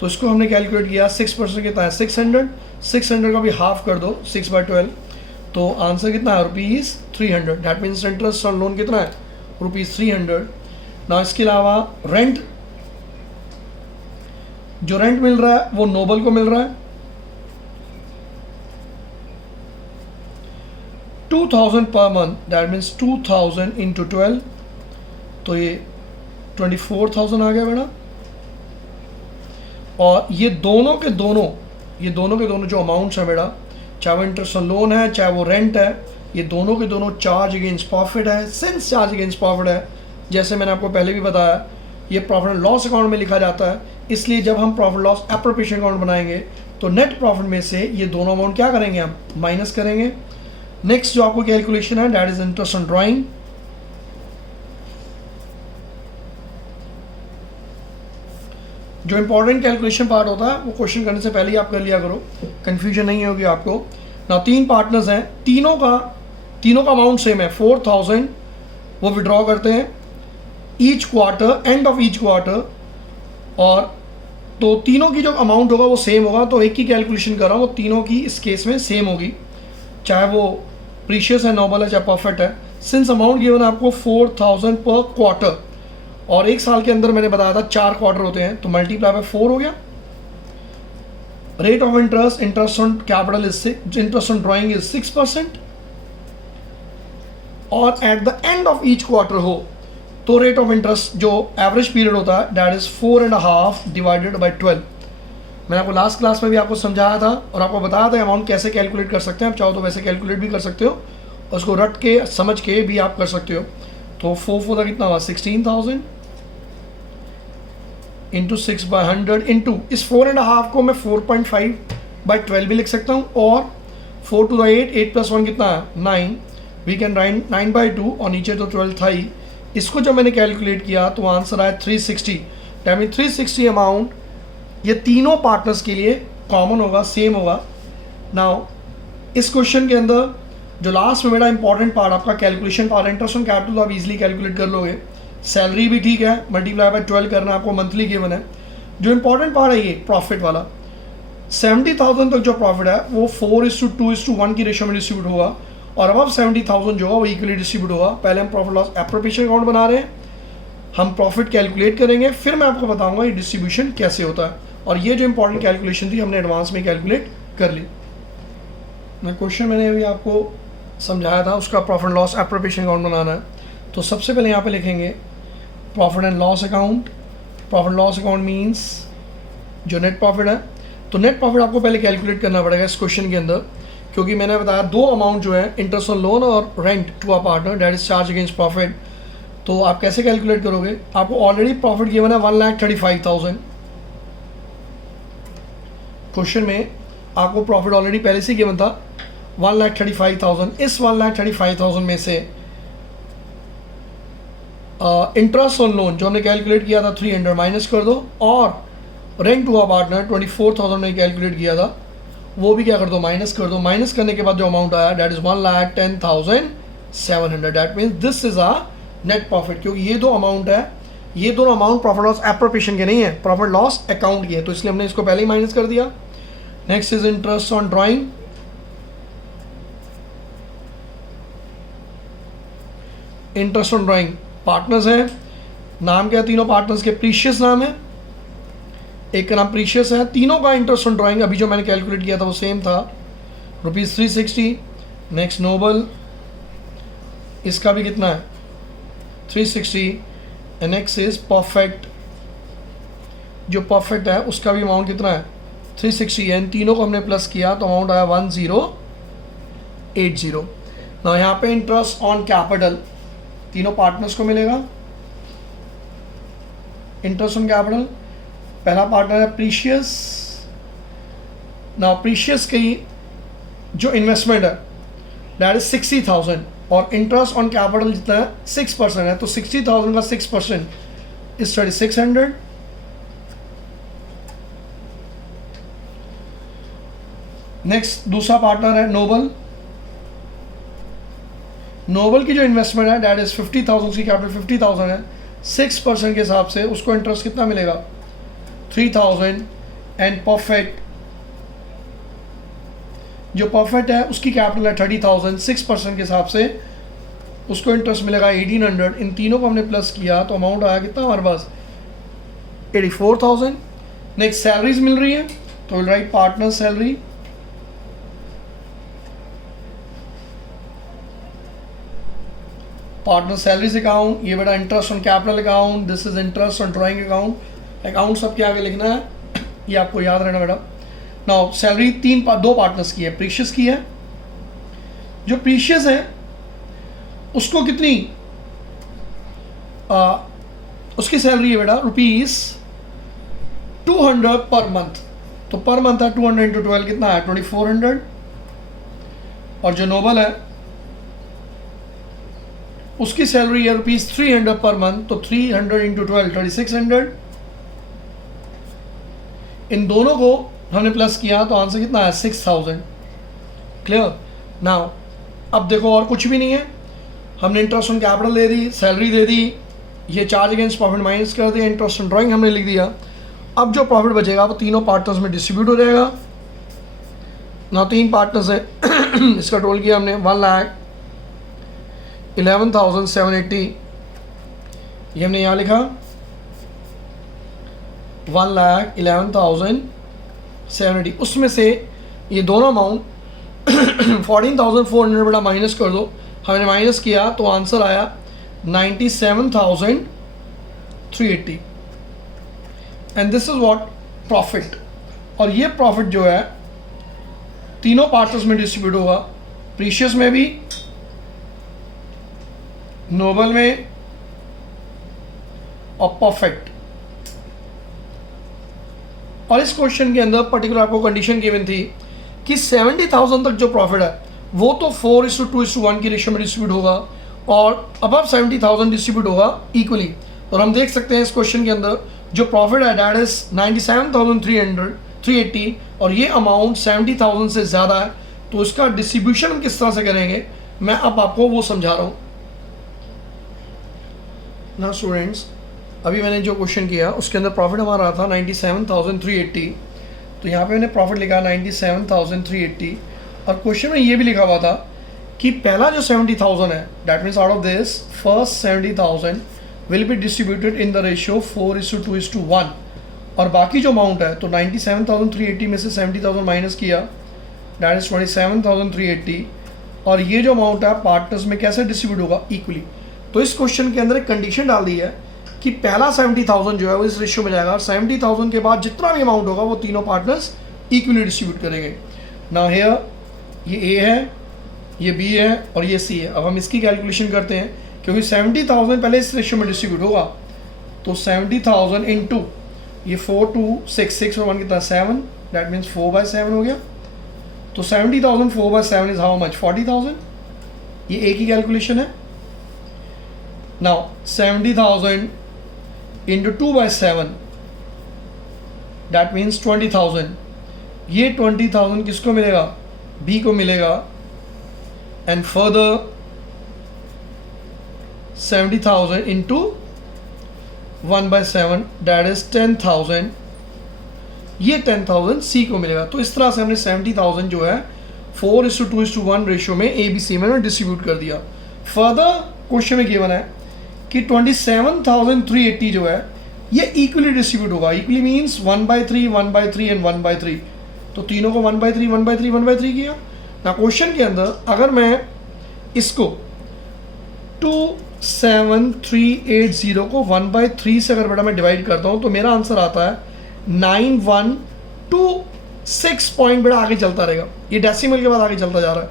तो इसको हमने कैलकुलेट किया 6% कितना है 600 का भी हाफ कर दो 6/12, तो आंसर कितना है ₹300। That means interest on loan कितना है ₹300। ना इसके अलावा रेंट, जो रेंट मिल रहा है वो नोबल को मिल रहा है 2,000 per month, that means 2,000 into 12, तो ये 24,000 आ गया बेटा। और ये दोनों के दोनों जो अमाउंट्स हैं बेटा, चाहे वो इंटरेस्ट ऑन लोन है चाहे वो रेंट है, ये दोनों के दोनों चार्ज अगेंस्ट प्रॉफिट है। सिंस चार्ज अगेंस्ट प्रॉफिट है, जैसे मैंने आपको पहले भी बताया, ये प्रॉफिट एंड लॉस अकाउंट में लिखा जाता है। इसलिए जब हम प्रॉफिट लॉस एप्रोप्रिएशन अकाउंट बनाएंगे तो नेट प्रॉफिट में से ये दोनों अमाउंट क्या करेंगे, हम माइनस करेंगे। नेक्स्ट जो आपको कैलकुलेशन है that is interest on drawing. जो इंपॉर्टेंट कैलकुलेशन पार्ट होता है वो क्वेश्चन करने से पहले ही आप कर लिया करो, कंफ्यूजन नहीं होगी आपको। ना 3 पार्टनर्स हैं, तीनों का अमाउंट सेम है 4,000, वो विड्रॉ करते हैं each quarter, end of each quarter, और तो तीनों की जो अमाउंट होगा वो सेम होगा। तो एक की कैलकुलेशन कर रहा हूँ, वो तीनों की इस केस में सेम होगी, चाहे वो प्रीशियस है, नॉर्मल है, चाहे परफेक्ट है। सिंस अमाउंट गिवन आपको 4,000 पर क्वार्टर और एक साल के अंदर मैंने बताया था 4 क्वार्टर होते हैं, तो मल्टीप्लाई बाय 4 हो गया। Rate of interest, interest on capital is 6, interest on drawing is 6%, और at the end of each quarter हो तो रेट ऑफ इंटरेस्ट जो एवरेज पीरियड होता है दैट इज 4.5 डिवाइडेड बाय 12। मैंने आपको लास्ट क्लास में भी आपको समझाया था और आपको बताया था अमाउंट कैसे कैलकुलेट कर सकते हैं। आप चाहो तो वैसे कैलकुलेट भी कर सकते हो, उसको रट के समझ के भी आप कर सकते हो। तो 4 का कितना हुआ 16,000 इंटू 6/100 इंटू इस 4.5 को मैं 4.5/12 भी लिख सकता हूँ, और 4 to the 8 + 1 कितना है 9, वी कैन राइट 9/2 और नीचे तो 12 था ही। इसको जब मैंने कैलकुलेट किया तो आंसर आया 360। दैट मीन 360 अमाउंट ये तीनों पार्टनर्स के लिए कॉमन होगा, सेम होगा। नाउ इस क्वेश्चन के अंदर जो लास्ट में मेरा इंपॉर्टेंट पार्ट आपका calculation part, interest on capital आप इजीली कैलकुलेट कर लोगे, सैलरी भी ठीक है, मल्टीप्लाई बाय 12 करना आपको मंथली गिवन है। जो इंपॉर्टेंट पार्ट है ये प्रॉफिट वाला, 70,000 तक जो प्रॉफिट है वो 4:2:1 की रेशियो में डिस्ट्रीब्यूट होगा, और अबव 70,000 जो होगा वो इक्वली डिस्ट्रीब्यूट होगा। पहले हम प्रॉफिट लॉस एप्रोप्रिएशन अकाउंट बना रहे हैं, हम प्रॉफिट कैलकुलेट करेंगे, फिर मैं आपको बताऊंगा ये डिस्ट्रीब्यूशन कैसे होता है। और ये जो इंपॉर्टेंट कैलकुलेशन थी हमने एडवांस में कैलकुलेट कर ली। मैं क्वेश्चन मैंने अभी आपको समझाया था, उसका प्रॉफिट लॉस एप्रोप्रिएशन अकाउंट बनाना है। तो सबसे पहले यहाँ पे लिखेंगे profit and loss account, profit loss account means जो नेट प्रॉफिट है, तो नेट प्रॉफिट आपको पहले कैलकुलेट करना पड़ेगा इस क्वेश्चन के अंदर, क्योंकि मैंने बताया दो अमाउंट जो है, इंटरेस्ट ऑन लोन और rent to a partner, that is charge against profit. तो आप कैसे कैलकुलेट करोगे? आपको ऑलरेडी प्रॉफिट गिवन है 1,35,000। क्वेश्चन में आपको प्रॉफिट ऑलरेडी पहले से गिवन था 1,35,000। इस 1,35,000 में से इंटरेस्ट ऑन लोन जो हमने कैलकुलेट किया था 300 माइनस कर दो, और रेंट टू अ पार्टनर 24,000 में कैलकुलेट किया था वो भी क्या कर दो, माइनस कर दो। माइनस करने के बाद जो अमाउंट आया that is 1,10,700। That means this is a net profit, क्योंकि ये दो अमाउंट है, ये दोनों अमाउंट प्रॉफिट लॉस एप्रोप्रिएशन के नहीं है, प्रॉफिट लॉस अकाउंट के है, तो इसलिए हमने इसको पहले ही माइनस कर दिया। Next is interest on drawing. Interest on drawing partners है, नाम क्या है तीनों पार्टनर्स के? प्रीशियस नाम है, एक का नाम प्रीशियस है। तीनों का इंटरेस्ट ऑन ड्राइंग अभी जो मैंने कैलकुलेट किया था वो सेम था, ₹360। नेक्स्ट नोबल, इसका भी कितना है 360। एंड नेक्स्ट इज परफेक्ट, जो परफेक्ट है उसका भी अमाउंट कितना है 360 है। इन तीनों को हमने प्लस किया तो अमाउंट आया 1080। ना यहाँ पे इंटरेस्ट ऑन कैपिटल तीनों पार्टनर्स को मिलेगा। इंटरेस्ट ऑन कैपिटल, पहला पार्टनर है प्रीशियस। ना प्रीशियस की जो इन्वेस्टमेंट है दैट इज 60,000, और इंटरेस्ट ऑन कैपिटल जितना है 6% है, तो 60,000 का 6% इज 3600। नेक्स्ट दूसरा पार्टनर है नोबल। नोबल की जो इन्वेस्टमेंट है दैट इज 50,000, की कैपिटल 50,000 है, 6% के हिसाब से उसको इंटरेस्ट कितना मिलेगा 3,000। एंड परफेक्ट, जो परफेक्ट है उसकी कैपिटल है 30,000, 6% के हिसाब से उसको इंटरेस्ट मिलेगा 1,800। इन तीनों को हमने प्लस किया तो अमाउंट आया कितना हमारे पास 84,000। नेक्स्ट सैलरीज मिल रही है तो will write partner salary. Partner salaries account, ये बेटा interest on capital account, this is interest on drawing account. Account सबके आगे लिखना है, ये आपको याद रहना बेटा। नाउ सैलरी दो पार्टनर्स की है, प्रीशियस की है। जो प्रीशियस है उसको कितनी उसकी सैलरी है बेटा ₹200 पर मंथ, तो पर मंथ है 200 × 12 कितना है 2400। और जो नोबल है उसकी सैलरी है ₹300 पर मंथ, तो 300 × 12 3600। इन दोनों को हमने प्लस किया तो आंसर कितना है 6000। क्लियर? नाउ अब देखो और कुछ भी नहीं है, हमने इंटरेस्ट ऑन कैपिटल दे दी, सैलरी दे दी, ये चार्ज अगेंस्ट प्रॉफिट माइनस कर दिया, इंटरेस्ट ऑन ड्राइंग हमने लिख दिया। अब जो प्रॉफिट बचेगा वो तीनों पार्टनर्स में डिस्ट्रीब्यूट हो जाएगा। ना 3 पार्टनर्स है इसका टोल किया हमने 1,11,780, ये हमने यहाँ लिखा 1,11,780। उसमें से ये दोनों अमाउंट 14,400 बेटा माइनस कर दो, हमने माइनस किया तो आंसर आया 97,380। And this is what profit. और ये प्रॉफिट जो है तीनों पार्टनर्स में डिस्ट्रीब्यूट होगा, प्रीशियस में भी, नोबल में और परफेक्ट। और इस क्वेश्चन के अंदर पर्टिकुलर आपको कंडीशन गिवन थी कि 70,000 तक जो प्रॉफिट है वो तो 4:2:1 की रेशियो में डिस्ट्रीब्यूट होगा, और अबव 70,000 डिस्ट्रीब्यूट होगा इक्वली। और हम देख सकते हैं इस क्वेश्चन के अंदर जो प्रॉफिट है दैट इज 97,380, और ये अमाउंट 70,000 से ज़्यादा है, तो इसका डिस्ट्रीब्यूशन हम किस तरह से करेंगे मैं अब आपको वो समझा रहा हूँ ना। स्टूडेंट्स, अभी मैंने जो क्वेश्चन किया उसके अंदर प्रॉफिट हमारा था 97,380, तो यहाँ पे मैंने प्रॉफिट लिखा 97,380, और क्वेश्चन में ये भी लिखा हुआ था कि पहला जो 70,000 है that means out of this first 70,000 will be distributed in the ratio 4:2:1, और बाकी जो अमाउंट है तो 97,380 में से 70,000 माइनस किया दैट इज 27,380, और ये जो अमाउंट है पार्टनर्स में कैसे डिस्ट्रीब्यूट होगा इक्वली। तो इस क्वेश्चन के अंदर एक कंडीशन डाल दी है कि पहला 70,000 जो है वो इस रेशियो में जाएगा, 70,000 के बाद जितना भी अमाउंट होगा वो तीनों पार्टनर्स इक्वली डिस्ट्रीब्यूट करेंगे। नाउ हियर ये ए है, ये बी है और ये सी है। अब हम इसकी कैलकुलेशन करते हैं, क्योंकि 70,000 पहले इस रेशियो में डिस्ट्रीब्यूट होगा, तो 70,000 इंटू ये 4 2 6 6 और 1 कितना 7, दैट मीन्स 4/7 हो गया। तो 70,000 4/7 इज हाउ मच 40,000। ये ए की कैलकुलेशन है। Now 70,000 into 2/7 that means 20,000। ये 20,000 किसको मिलेगा, बी को मिलेगा। And further 70,000 into 1/7 that is 10,000। ये 10,000 सी को मिलेगा। तो इस तरह से हमने 70,000 जो है 4:2:1 रेशियो में ए बी सी में डिस्ट्रीब्यूट कर दिया। फर्दर क्वेश्चन में गिवन है कि 27,380 जो है ये इक्वली डिस्ट्रीब्यूट होगा। Equally means 1/3 1/3 and 1/3। तो तीनों को 1/3 1/3 1/3 किया ना। क्वेश्चन के अंदर अगर मैं इसको 27,380 को 1/3 से अगर बेटा मैं डिवाइड करता हूँ तो मेरा आंसर आता है 9126 पॉइंट। बेटा आगे चलता रहेगा, ये डेसिमल के बाद आगे चलता जा रहा है।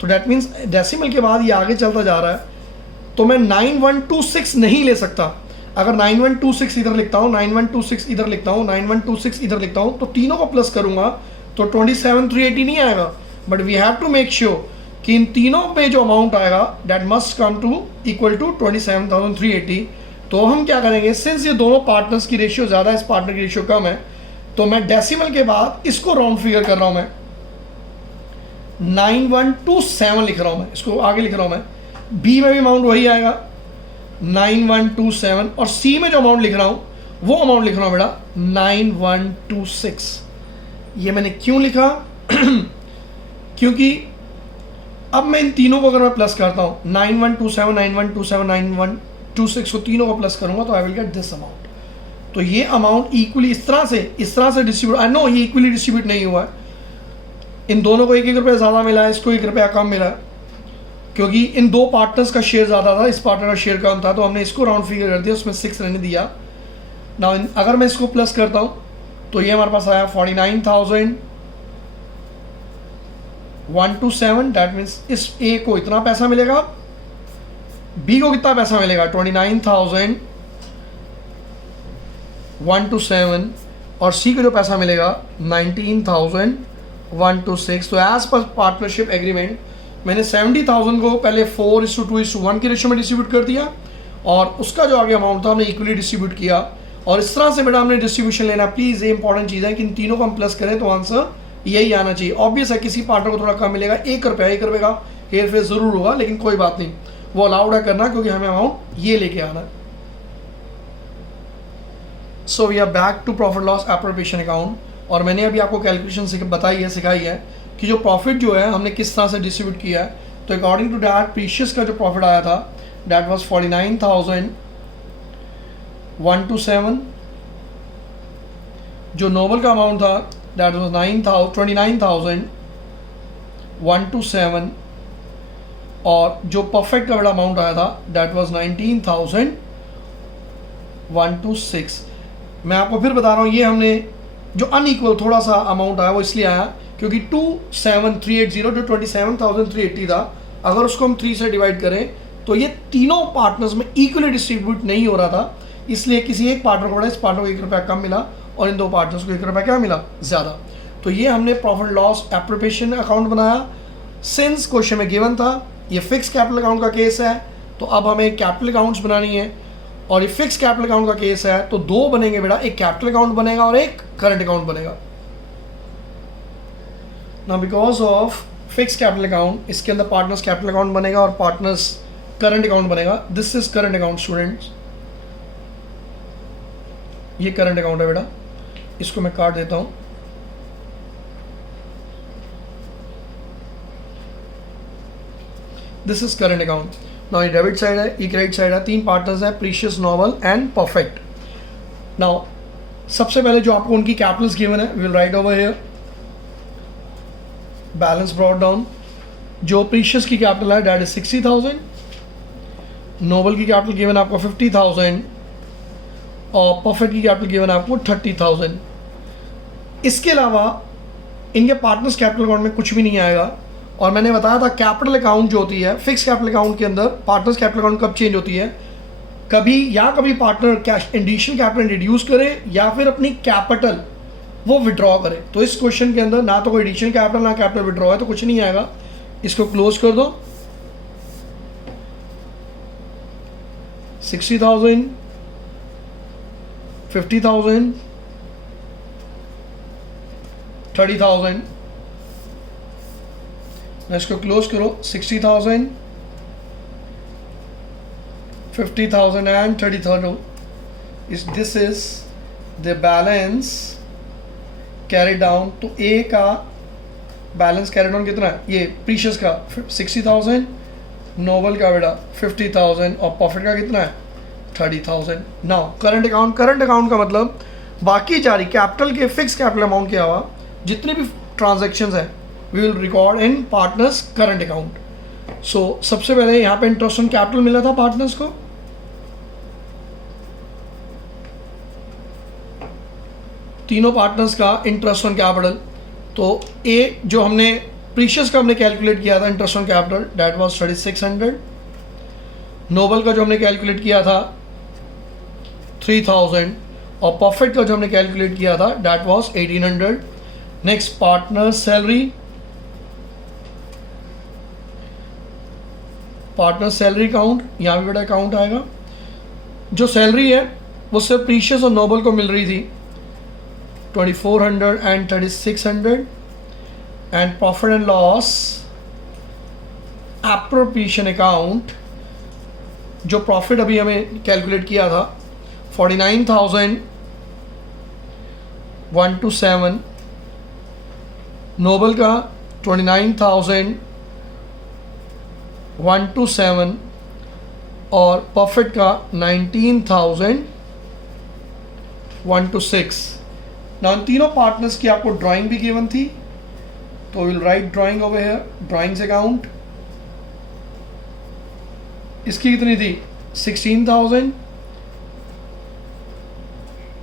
तो डैट मीन्स डेसिमल के बाद ये आगे चलता जा रहा है। तो मैं 9126 नहीं ले सकता। अगर 9126 इधर लिखता हूँ, 9126 इधर लिखता हूँ, 9126 इधर लिखता हूँ, तो तीनों को प्लस करूँगा तो 27,380 नहीं आएगा। But we have to make sure कि इन तीनों पे जो अमाउंट आएगा that must come to equal to 27,380। तो हम क्या करेंगे, सिंस ये दोनों पार्टनर्स की रेशियो ज़्यादा है, इस पार्टनर की रेशियो कम है, तो मैं डेसिमल के बाद इसको राउंड फिगर कर रहा हूँ। मैं 9127 लिख रहा हूँ, मैं इसको आगे लिख रहा हूँ। मैं बी में भी अमाउंट वही आएगा 9127 और सी में जो अमाउंट लिख रहा हूँ वो अमाउंट लिख रहा हूँ बेटा 9126। ये मैंने क्यों लिखा क्योंकि अब मैं इन तीनों को अगर मैं प्लस करता हूँ 9127 9127 9126 को तीनों को प्लस करूँगा तो I will get this amount. तो ये अमाउंट इक्वली इस तरह से डिस्ट्रीब्यूट, आई नो ये इक्वली डिस्ट्रीब्यूट नहीं हुआ है। इन दोनों को 1-1 रुपये ज़्यादा मिला है, इसको 1 रुपया कम मिला है, क्योंकि इन दो पार्टनर्स का शेयर ज़्यादा था, इस पार्टनर का शेयर कम था। तो हमने इसको राउंड फिगर कर दिया, उसमें 6 रहने दिया ना। अगर मैं इसको प्लस करता हूँ तो ये हमारे पास आया 49,127। डैट मीन्स इस ए को इतना पैसा मिलेगा, बी को कितना पैसा मिलेगा 29,127 और सी को जो पैसा मिलेगा 19,126। तो एज पर पार्टनरशिप एग्रीमेंट मैंने 70,000 को पहले 4:2:1 की रेशियो में डिस्ट्रीब्यूट कर दिया और उसका जो आगे अमाउंट था हमने इक्वली डिस्ट्रीब्यूट किया। और इस तरह से बेटा हमने डिस्ट्रीब्यूशन लेना। प्लीज़ ये इंपॉर्टेंट चीज़ है कि इन तीनों को हम प्लस करें तो आंसर यही आना चाहिए। ऑब्वियस है किसी पार्टनर को थोड़ा कम मिलेगा, 1 रुपये का हेयर फेयर ज़रूर होगा, लेकिन कोई बात नहीं, वो अलाउड है करना, क्योंकि हमें अमाउंट ये लेके आना है। So we are back to profit loss appropriation account. और मैंने अभी आपको कैलकुलेशन बताई है, सिखाई है कि जो प्रॉफिट जो है हमने किस तरह से डिस्ट्रीब्यूट किया है। तो अकॉर्डिंग टू डैट प्रीशियस का जो प्रॉफिट आया था दैट वाज 49,127। जो नोबल का अमाउंट था दैट वाज 29,127 और जो परफेक्ट का बड़ा अमाउंट आया था दैट वाज 19,126। मैं आपको फिर बता रहा हूँ, ये हमने जो अनइक्वल थोड़ा सा अमाउंट आया वो इसलिए आया क्योंकि 27,380 जो 27,380 था, अगर उसको हम 3 से डिवाइड करें तो ये तीनों पार्टनर्स में इक्वली डिस्ट्रीब्यूट नहीं हो रहा था, इसलिए किसी एक पार्टनर को इस पार्टनर को 1 रुपया कम मिला और इन दो पार्टनर्स को 1 रुपया क्या मिला ज़्यादा। तो ये हमने प्रॉफिट लॉस एप्रोप्रिएशन अकाउंट बनाया। सिंस क्वेश्चन में गिवन था ये फिक्स कैपिटल अकाउंट का केस है, तो अब हमें कैपिटल अकाउंट्स बनानी है और ये फिक्स कैपिटल अकाउंट का केस है तो 2 बनेंगे बेटा, एक कैपिटल अकाउंट बनेगा और एक करंट अकाउंट बनेगा। ना because of fix capital account इसके अंदर पार्टनर्स कैपिटल अकाउंट बनेगा और पार्टनर्स करंट अकाउंट बनेगा। This is current account students, ये करंट अकाउंट है बेटा, इसको मैं काट देता हूं। This is current account. Now ये डेबिट साइड है, ये क्रेडिट साइड है, 3 पार्टनर्स है, precious, noble and perfect. Now सबसे पहले जो आपको उनकी कैपिटल्स गिवन है will write over here balance brought down. जो प्रीशियस की कैपिटल है दैट इज 60,000, नोबल की कैपिटल गिवन आपको 50,000 और प्रॉफिट की कैपिटल गिवन है आपको 30,000। इसके अलावा इनके पार्टनर्स कैपिटल अकाउंट में कुछ भी नहीं आएगा। और मैंने बताया था कैपिटल अकाउंट जो होती है फिक्स कैपिटल अकाउंट के अंदर पार्टनर्स कैपिटल अकाउंट कब चेंज होती है, कभी partner cash additional capital reduce करे या फिर अपनी कैपिटल वो विड्रॉ करे। तो इस क्वेश्चन के अंदर ना तो कोई एडिशनल कैपिटल ना कैपिटल विड्रॉ है, तो कुछ नहीं आएगा। इसको क्लोज कर दो। 60,000, 50,000, 30,000। इसको क्लोज करो। 60,000, 50,000 and 30,000 this is the balance carry down. तो ए का बैलेंस कैरी डाउन कितना है, ये प्रीशियस का 60,000, नोबल का बेटा 50,000 और प्रॉफिट का कितना है 30,000। नाउ करंट अकाउंट का मतलब बाकी जारी कैपिटल के फिक्स कैपिटल अमाउंट के अलावा जितने भी ट्रांजैक्शंस हैं we will record in partners current account. So सबसे पहले यहाँ पे इंटरेस्ट ऑन कैपिटल मिला था पार्टनर्स को, तीनों पार्टनर्स का इंटरेस्ट ऑन कैपिटल। तो ए जो हमने प्रीशियस का हमने कैलकुलेट किया था interest on capital that was 3600, Noble का जो हमने कैलकुलेट किया था 3000 और प्रॉफिट का जो हमने कैलकुलेट किया था that was 1800। Next partner salary, partner salary account, यहाँ भी बड़ा अकाउंट आएगा। जो सैलरी है वो सिर्फ प्रीशियस और नोबल को मिल रही थी 2400 and 3600। And profit and loss appropriation account, जो प्रॉफिट अभी हमें कैलकुलेट किया था 49,127, नोबल का 29,127 और प्रॉफिट का 19,126। ना इन तीनों पार्टनर्स की आपको ड्राइंग भी गिवन थी, तो will write drawing over here, drawings account. इसकी कितनी थी 16,000,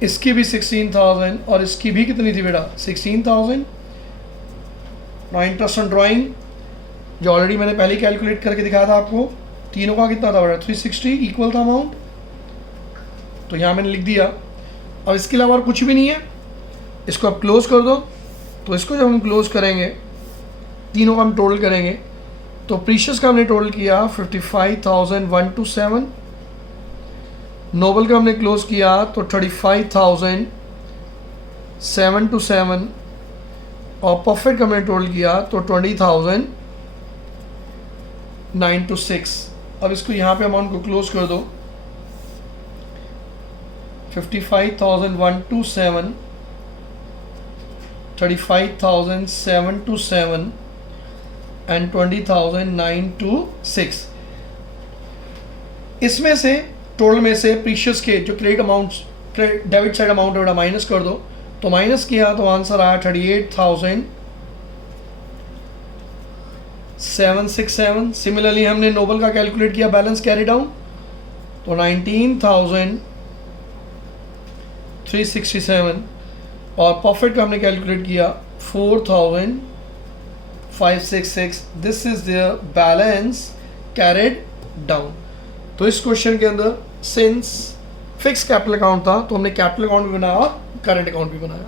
इसकी भी 16,000 और इसकी भी कितनी थी बेटा 16,000। ना इंटरेस्ट ऑन ड्राइंग जो ऑलरेडी मैंने पहले कैलकुलेट करके दिखाया था आपको, तीनों का कितना था बेटा 360 इक्वल था अमाउंट, तो यहाँ मैंने लिख दिया। अब इसके अलावा और कुछ भी नहीं है, इसको आप क्लोज कर दो। तो इसको जब हम क्लोज करेंगे तीनों का हम टोटल करेंगे तो प्रीशियस का हमने टोटल किया 55,127, नोबल का हमने क्लोज किया तो 35,727 और प्रॉफिट का हमने टोटल किया तो 20,926। अब इसको यहाँ पे अमाउंट को क्लोज कर दो। 55,127, 35,727 एंड 20,926। इसमें से टोटल में से प्रीशियस के जो credit amounts debit side amount है माइनस कर दो। तो माइनस किया तो आंसर आया 38,767। सिमिलरली हमने नोबल का कैलकुलेट किया बैलेंस कैरी डाउन तो 19,367 और प्रॉफिट का हमने कैलकुलेट किया 4,566। This is the balance carried down. तो इस क्वेश्चन के अंदर सिंस फिक्स कैपिटल अकाउंट था तो हमने कैपिटल अकाउंट भी बनाया और करंट अकाउंट भी बनाया।